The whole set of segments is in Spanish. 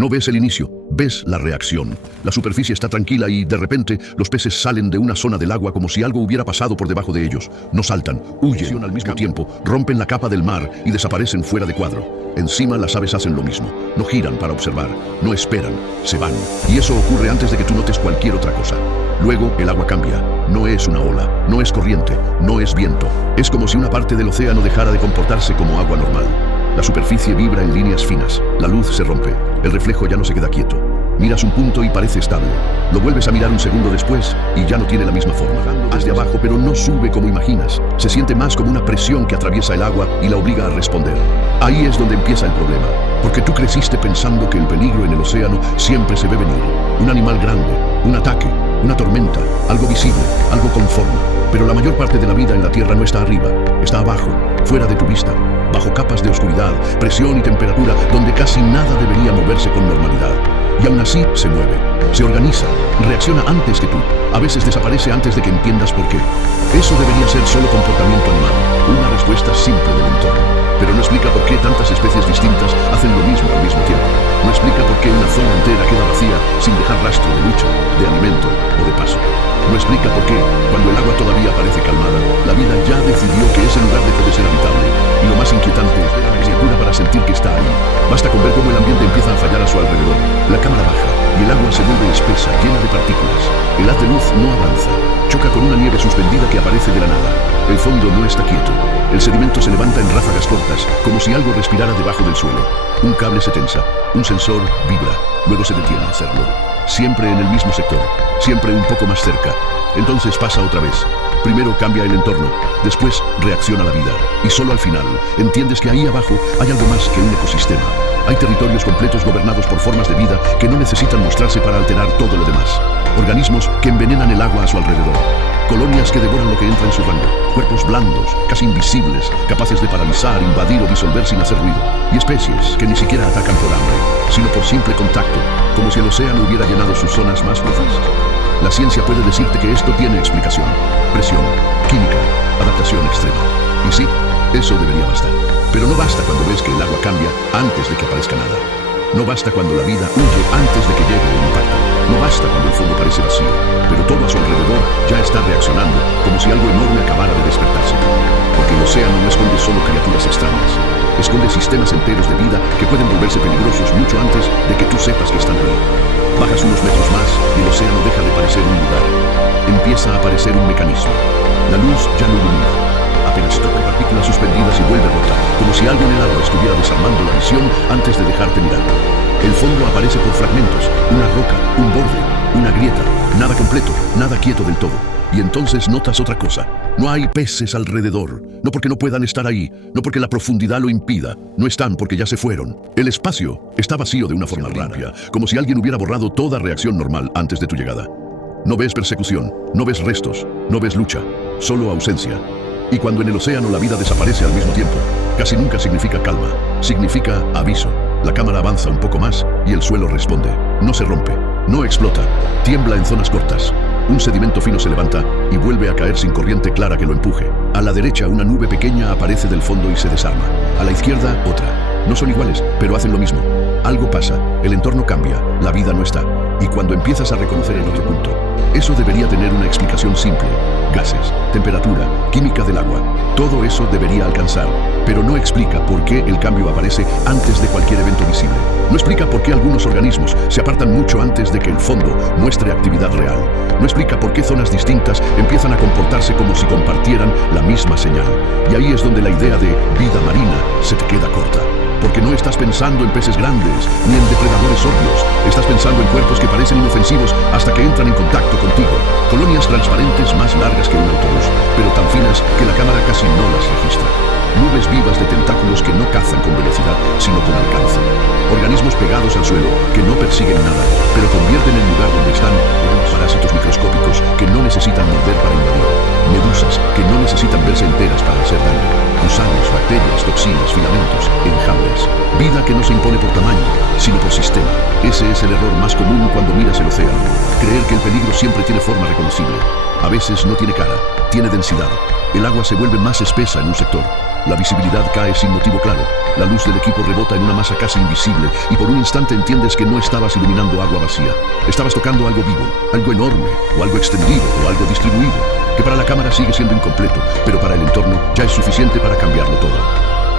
No ves el inicio, ves la reacción. La superficie está tranquila y, de repente, los peces salen de una zona del agua como si algo hubiera pasado por debajo de ellos. No saltan, huyen al mismo tiempo, rompen la capa del mar y desaparecen fuera de cuadro. Encima, las aves hacen lo mismo. No giran para observar, no esperan, se van. Y eso ocurre antes de que tú notes cualquier otra cosa. Luego, el agua cambia. No es una ola, no es corriente, no es viento. Es como si una parte del océano dejara de comportarse como agua normal. La superficie vibra en líneas finas, la luz se rompe, el reflejo ya no se queda quieto. Miras un punto y parece estable. Lo vuelves a mirar un segundo después y ya no tiene la misma forma. Desde abajo, pero no sube como imaginas. Se siente más como una presión que atraviesa el agua y la obliga a responder. Ahí es donde empieza el problema, porque tú creciste pensando que el peligro en el océano siempre se ve venir. Un animal grande, un ataque, una tormenta, algo visible, algo con forma. Pero la mayor parte de la vida en la Tierra no está arriba, está abajo, fuera de tu vista, bajo capas de oscuridad, presión y temperatura, donde casi nada debería moverse con normalidad. Y aún así se mueve, se organiza, reacciona antes que tú, a veces desaparece antes de que entiendas por qué. Eso debería ser solo comportamiento animal, una respuesta simple del entorno. Pero no explica por qué tantas especies distintas hacen lo mismo al mismo tiempo. No explica por qué una zona entera queda vacía sin dejar rastro de lucha, de alimento o de paso. No explica por qué, cuando el agua todavía parece calmada, la vida ya decidió que ese lugar dejó de ser habitable. Y lo más inquietante es ver a la criatura para sentir que está ahí. Basta con ver cómo el ambiente empieza a fallar a su alrededor. La cámara baja y el agua se vuelve espesa, llena de partículas. El haz de luz no avanza. Choca con una nieve suspendida que aparece de la nada. El fondo no está quieto. El sedimento se levanta en ráfagas cortas, como si algo respirara debajo del suelo. Un cable se tensa, un sensor vibra, luego se detiene a hacerlo. Siempre en el mismo sector, siempre un poco más cerca. Entonces pasa otra vez. Primero cambia el entorno, después reacciona la vida. Y solo al final entiendes que ahí abajo hay algo más que un ecosistema. Hay territorios completos gobernados por formas de vida que no necesitan mostrarse para alterar todo lo demás. Organismos que envenenan el agua a su alrededor. Colonias que devoran lo que entra en su rango. Cuerpos blandos, casi invisibles, capaces de paralizar, invadir o disolver sin hacer ruido. Y especies que ni siquiera atacan por hambre, sino por simple contacto, como si el océano hubiera llenado sus zonas más profundas. La ciencia puede decirte que esto tiene explicación. Presión, química, adaptación extrema. Y sí, eso debería bastar. Pero no basta cuando ves que el agua cambia antes de que aparezca nada. No basta cuando la vida huye antes de que llegue el impacto. No basta cuando el fondo parece vacío, pero todo a su alrededor ya está reaccionando, como si algo enorme acabara de despertarse. Porque el océano no esconde solo criaturas extrañas, esconde sistemas enteros de vida que pueden volverse peligrosos mucho antes de que tú sepas que están ahí. Bajas unos metros más y el océano deja de parecer un lugar. Empieza a aparecer un mecanismo. La luz ya no ilumina. Apenas toca partículas suspendidas y vuelve rota, como si algo en el agua estuviera desarmando la visión antes de dejarte mirar. El fondo aparece por fragmentos, una roca, un borde, una grieta, nada completo, nada quieto del todo. Y entonces notas otra cosa. No hay peces alrededor, no porque no puedan estar ahí, no porque la profundidad lo impida, no están porque ya se fueron. El espacio está vacío de una forma limpia, como si alguien hubiera borrado toda reacción normal antes de tu llegada. No ves persecución, no ves restos, no ves lucha, solo ausencia. Y cuando en el océano la vida desaparece al mismo tiempo, casi nunca significa calma, significa aviso. La cámara avanza un poco más y el suelo responde. No se rompe, no explota, tiembla en zonas cortas. Un sedimento fino se levanta y vuelve a caer sin corriente clara que lo empuje. A la derecha una nube pequeña aparece del fondo y se desarma. A la izquierda otra. No son iguales, pero hacen lo mismo. Algo pasa, el entorno cambia, la vida no está. Y cuando empiezas a reconocer el otro punto, eso debería tener una explicación simple. Gases, temperatura, química del agua, todo eso debería alcanzar, pero no explica por qué el cambio aparece antes de cualquier evento visible. No explica por qué algunos organismos se apartan mucho antes de que el fondo muestre actividad real. No explica por qué zonas distintas empiezan a comportarse como si compartieran la misma señal. Y ahí es donde la idea de vida marina se te queda corta. Porque no estás pensando en peces grandes, ni en depredadores obvios. Estás pensando en cuerpos que parecen inofensivos hasta que entran en contacto contigo. Colonias transparentes más largas que un autobús, pero tan finas que la cámara casi no las registra. Nubes vivas de tentáculos que no cazan con velocidad, sino con alcance. Organismos pegados al suelo que no persiguen nada, pero convierten el lugar donde están en unos parásitos microscópicos que no necesitan morder para invadir. Medusas que no necesitan verse enteras para hacer daño. Gusanos, bacterias, toxinas, filamentos, enjambres. Vida que no se impone por tamaño, sino por sistema. Ese es el error más común cuando miras el océano. Creer que el peligro siempre tiene forma reconocible. A veces no tiene cara, tiene densidad. El agua se vuelve más espesa en un sector. La visibilidad cae sin motivo claro. La luz del equipo rebota en una masa casi invisible y por un instante entiendes que no estabas iluminando agua vacía. Estabas tocando algo vivo, algo enorme, o algo extendido, o algo distribuido, que para la cámara sigue siendo incompleto, pero para el entorno ya es suficiente para cambiarlo todo.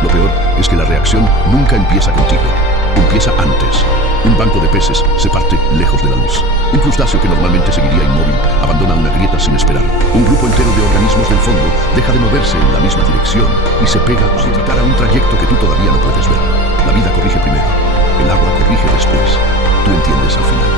Lo peor es que la reacción nunca empieza contigo. Empieza antes. Un banco de peces se parte lejos de la luz. Un crustáceo que normalmente seguiría inmóvil abandona una grieta sin esperar. Un grupo entero de organismos del fondo deja de moverse en la misma dirección y se pega a un trayecto que tú todavía no puedes ver. La vida corrige primero. El agua corrige después. Tú entiendes al final.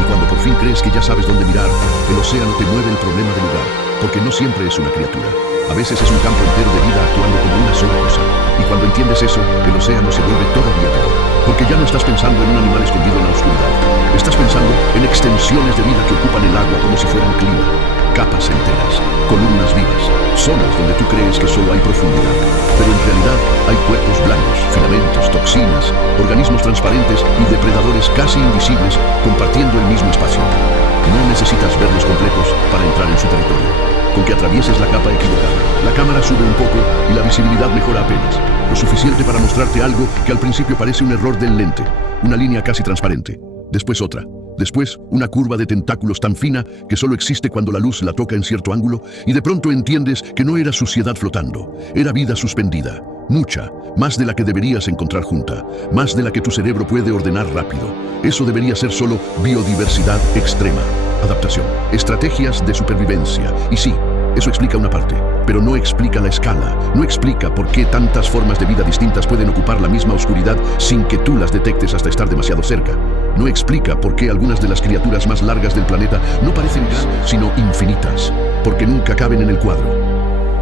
Y cuando por fin crees que ya sabes dónde mirar, el océano te mueve el problema de lugar, porque no siempre es una criatura. A veces es un campo entero de vida actuando como una sola cosa. Y cuando entiendes eso, el océano se vuelve todavía peor. Porque ya no estás pensando en un animal escondido en la oscuridad. Estás pensando en extensiones de vida que ocupan el agua como si fueran clima. Capas enteras, columnas vivas, zonas donde tú crees que solo hay profundidad. Pero en realidad hay cuerpos blancos, filamentos, toxinas, organismos transparentes y depredadores casi invisibles compartiendo el mismo espacio. No necesitas verlos completos para entrar en su territorio. Con que atravieses la capa equivocada, la cámara sube un poco y la visibilidad mejora apenas. Lo suficiente para mostrarte algo que al principio parece un error del lente. Una línea casi transparente. Después otra. Después una curva de tentáculos tan fina que solo existe cuando la luz la toca en cierto ángulo y de pronto entiendes que no era suciedad flotando. Era vida suspendida. Mucha, más de la que deberías encontrar junta, más de la que tu cerebro puede ordenar rápido. Eso debería ser solo biodiversidad extrema, adaptación, estrategias de supervivencia. Y sí, eso explica una parte, pero no explica la escala, no explica por qué tantas formas de vida distintas pueden ocupar la misma oscuridad sin que tú las detectes hasta estar demasiado cerca. No explica por qué algunas de las criaturas más largas del planeta no parecen sino infinitas, porque nunca caben en el cuadro.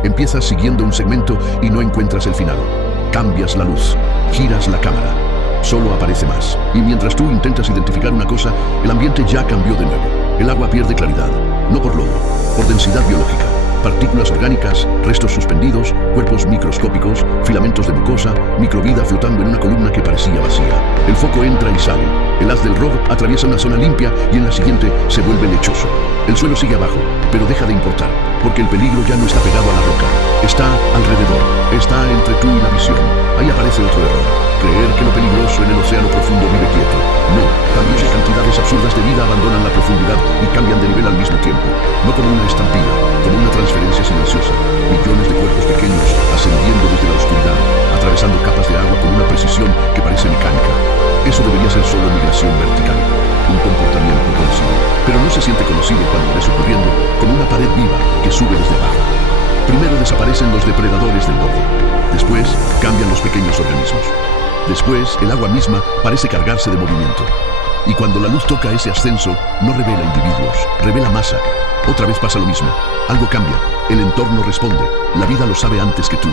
Empiezas siguiendo un segmento y no encuentras el final. Cambias la luz, giras la cámara. Solo aparece más. Y mientras tú intentas identificar una cosa, el ambiente ya cambió de nuevo. El agua pierde claridad, no por lodo, por densidad biológica. Partículas orgánicas, restos suspendidos, cuerpos microscópicos, filamentos de mucosa, microvida flotando en una columna que parecía vacía. El foco entra y sale. El haz del ROV atraviesa una zona limpia y en la siguiente se vuelve lechoso. El suelo sigue abajo, pero deja de importar, porque el peligro ya no está pegado a la roca. Está alrededor, está entre tú y la visión. Ahí aparece otro error. Creer que lo peligroso en el océano profundo vive quieto. No, también cantidades absurdas de vida abandonan la profundidad y cambian de nivel al mismo tiempo. No como una estampida, como una transferencia silenciosa. Millones de cuerpos pequeños ascendiendo desde la oscuridad, atravesando capas de agua con una precisión que parece mecánica. Eso debería ser solo migración vertical, un comportamiento conocido. Pero no se siente conocido cuando ves ocurriendo como una pared viva que sube desde abajo. Primero desaparecen los depredadores del borde. Después cambian los pequeños organismos. Después, el agua misma parece cargarse de movimiento. Y cuando la luz toca ese ascenso, no revela individuos, revela masa. Otra vez pasa lo mismo. Algo cambia. El entorno responde. La vida lo sabe antes que tú.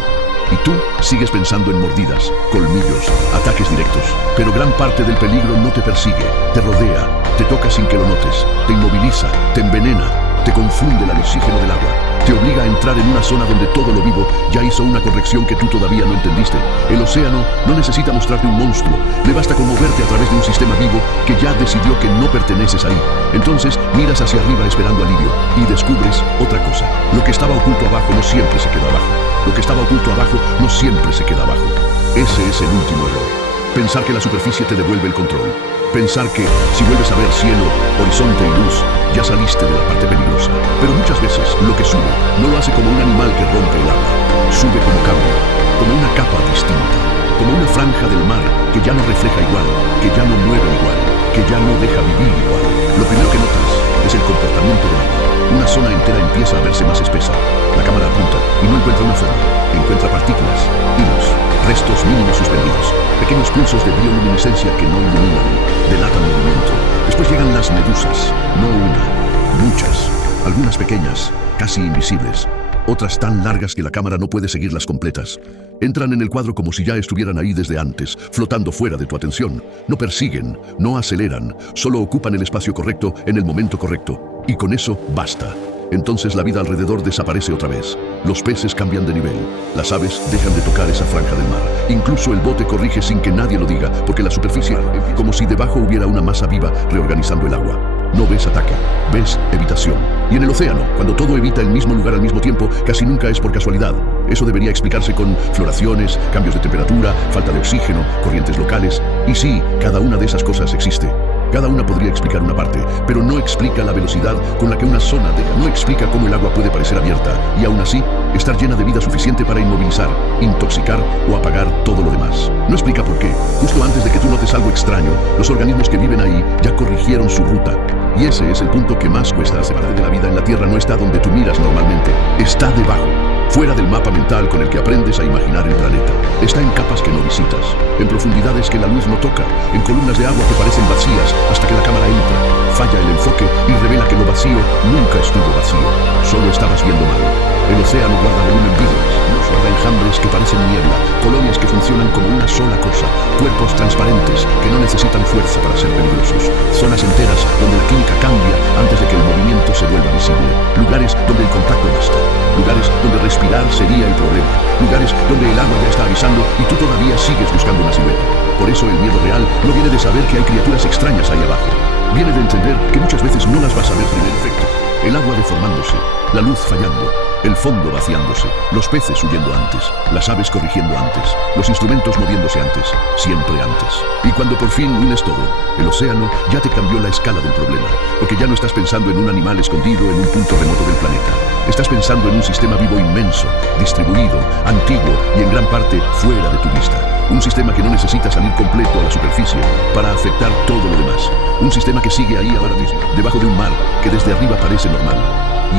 Y tú sigues pensando en mordidas, colmillos, ataques directos. Pero gran parte del peligro no te persigue, te rodea, te toca sin que lo notes, te inmoviliza, te envenena, te confunde el oxígeno del agua. Te obliga a entrar en una zona donde todo lo vivo ya hizo una corrección que tú todavía no entendiste. El océano no necesita mostrarte un monstruo, le basta con moverte a través de un sistema vivo que ya decidió que no perteneces ahí. Entonces miras hacia arriba esperando alivio y descubres otra cosa. Lo que estaba oculto abajo no siempre se queda abajo. Lo que estaba oculto abajo no siempre se queda abajo. Ese es el último error. Pensar que la superficie te devuelve el control. Pensar que, si vuelves a ver cielo, horizonte y luz, ya saliste de la parte peligrosa. Pero muchas veces, lo que sube, no lo hace como un animal que rompe el agua. Sube como cambia, como una capa distinta, como una franja del mar que ya no refleja igual, que ya no mueve igual, que ya no deja vivir igual. Lo primero que notas es el comportamiento del agua. Una zona entera empieza a verse más espesa. La cámara apunta y no encuentra una forma. Encuentra partículas, hilos, restos mínimos suspendidos, pequeños pulsos de bioluminiscencia que no iluminan, delatan movimiento. Después llegan las medusas, no una, muchas, algunas pequeñas, casi invisibles, otras tan largas que la cámara no puede seguirlas completas. Entran en el cuadro como si ya estuvieran ahí desde antes, flotando fuera de tu atención. No persiguen, no aceleran, solo ocupan el espacio correcto en el momento correcto. Y con eso basta. Entonces la vida alrededor desaparece otra vez. Los peces cambian de nivel. Las aves dejan de tocar esa franja del mar. Incluso el bote corrige sin que nadie lo diga, porque la superficie, como si debajo hubiera una masa viva reorganizando el agua. no ves ataque, ves evitación. Y en el océano, cuando todo evita el mismo lugar al mismo tiempo, casi nunca es por casualidad. Eso debería explicarse con floraciones, cambios de temperatura, falta de oxígeno, corrientes locales. Y sí, cada una de esas cosas existe. Cada una podría explicar una parte, pero no explica la velocidad con la que una zona deja. No explica cómo el agua puede parecer abierta y aún así estar llena de vida suficiente para inmovilizar, intoxicar o apagar todo lo demás. No explica por qué. Justo antes de que tú notes algo extraño, los organismos que viven ahí ya corrigieron su ruta. Y ese es el punto que más cuesta hacer. Parte de la vida en la Tierra no está donde tú miras normalmente, está debajo. Fuera del mapa mental con el que aprendes a imaginar el planeta. Está en capas que no visitas, en profundidades que la luz no toca, en columnas de agua que parecen vacías hasta que la cámara entra, falla el enfoque y revela que lo vacío nunca estuvo vacío, solo estabas viendo mal. El océano guarda volumen vivos, guarda enjambres que parecen niebla, colonias que funcionan como una sola cosa, cuerpos transparentes que no necesitan fuerza para ser peligrosos, zonas enteras donde la química cambia antes de que el movimiento se vuelva visible, lugares donde el contacto basta, lugares donde respirar sería el problema, lugares donde el agua ya está avisando y tú todavía sigues buscando una silueta. Por eso el miedo real no viene de saber que hay criaturas extrañas ahí abajo, viene de entender que muchas veces no las vas a ver primer efecto. El agua deformándose, la luz fallando, el fondo vaciándose, los peces huyendo antes, las aves corrigiendo antes, los instrumentos moviéndose antes, siempre antes. Y cuando por fin unes todo, el océano ya te cambió la escala del problema, porque ya no estás pensando en un animal escondido en un punto remoto del planeta. Estás pensando en un sistema vivo inmenso, distribuido, antiguo y en gran parte fuera de tu vista. Un sistema que no necesita salir completo a la superficie para afectar todo lo demás. Un sistema que sigue ahí ahora mismo, debajo de un mar que desde arriba parece normal.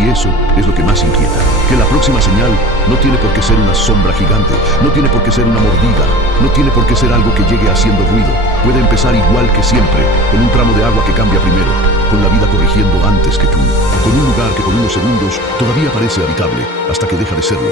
Y eso es lo que más inquieta, que la próxima señal no tiene por qué ser una sombra gigante, no tiene por qué ser una mordida, no tiene por qué ser algo que llegue haciendo ruido. Puede empezar igual que siempre, con un tramo de agua que cambia primero, con la vida corrigiendo antes que tú, con un lugar que con unos segundos todavía parece habitable, hasta que deja de serlo.